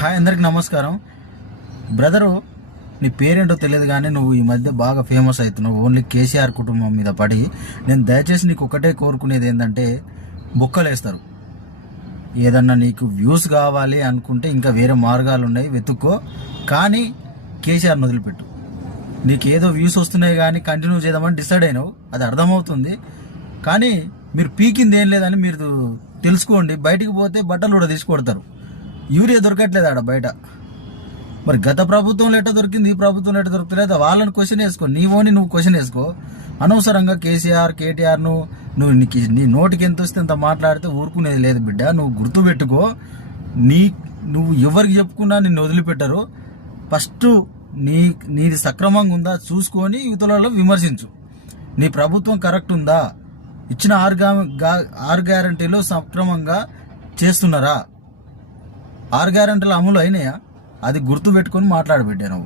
Hi, అందరికి నమస్కారం. Brother, నీ పేరేంటో తెలియదు కానీ నువ్వు ఈ మధ్య బాగా ఫేమస్ అవుతున్నావు ఓన్లీ కేసీఆర్ కుటుంబం మీద పడి. నేను దయచేసి నీకు ఒకటే కోరుకునేది ఏంటంటే, బొక్కలేస్తారు. ఏదన్నా నీకు వ్యూస్ కావాలి అనుకుంటే ఇంకా వేరే మార్గాలు ఉన్నాయి, వెతుక్కో. కానీ కేసీఆర్ని వదిలిపెట్టు. నీకు ఏదో వ్యూస్ వస్తున్నాయి కానీ కంటిన్యూ చేద్దామని డిసైడ్ అయినావు, అది అర్థమవుతుంది. కానీ మీరు పీకింది ఏం లేదని మీరు తెలుసుకోండి. బయటికి పోతే బట్టలు కూడా తీసుకొడతారు. యూరియా దొరకట్లేదు ఆడ బయట. మరి గత ప్రభుత్వంలో ఎట్ట దొరికింది, ఈ ప్రభుత్వంలో ఎట్ట దొరకలేదు, వాళ్ళని క్వశ్చన్ వేసుకో. నువ్వు క్వశ్చన్ వేసుకో. అనవసరంగా కేసీఆర్ కేటీఆర్ను నీ నోటికి ఎంత వస్తే అంత మాట్లాడితే ఊరుకునేది లేదు బిడ్డ. నువ్వు గుర్తుపెట్టుకో. నువ్వు ఎవరికి చెప్పుకున్నా నిన్ను వదిలిపెట్టరు. ఫస్ట్ నీది సక్రమంగా ఉందా చూసుకొని యువతలలో విమర్శించు. నీ ప్రభుత్వం కరెక్ట్ ఉందా, ఇచ్చిన ఆరు గ్యారంటీలు సక్రమంగా చేస్తున్నారా, 6 గ్యారంటీలు అమలు అయినాయా, అది గుర్తు పెట్టుకొని మాట్లాడబెట్టాను.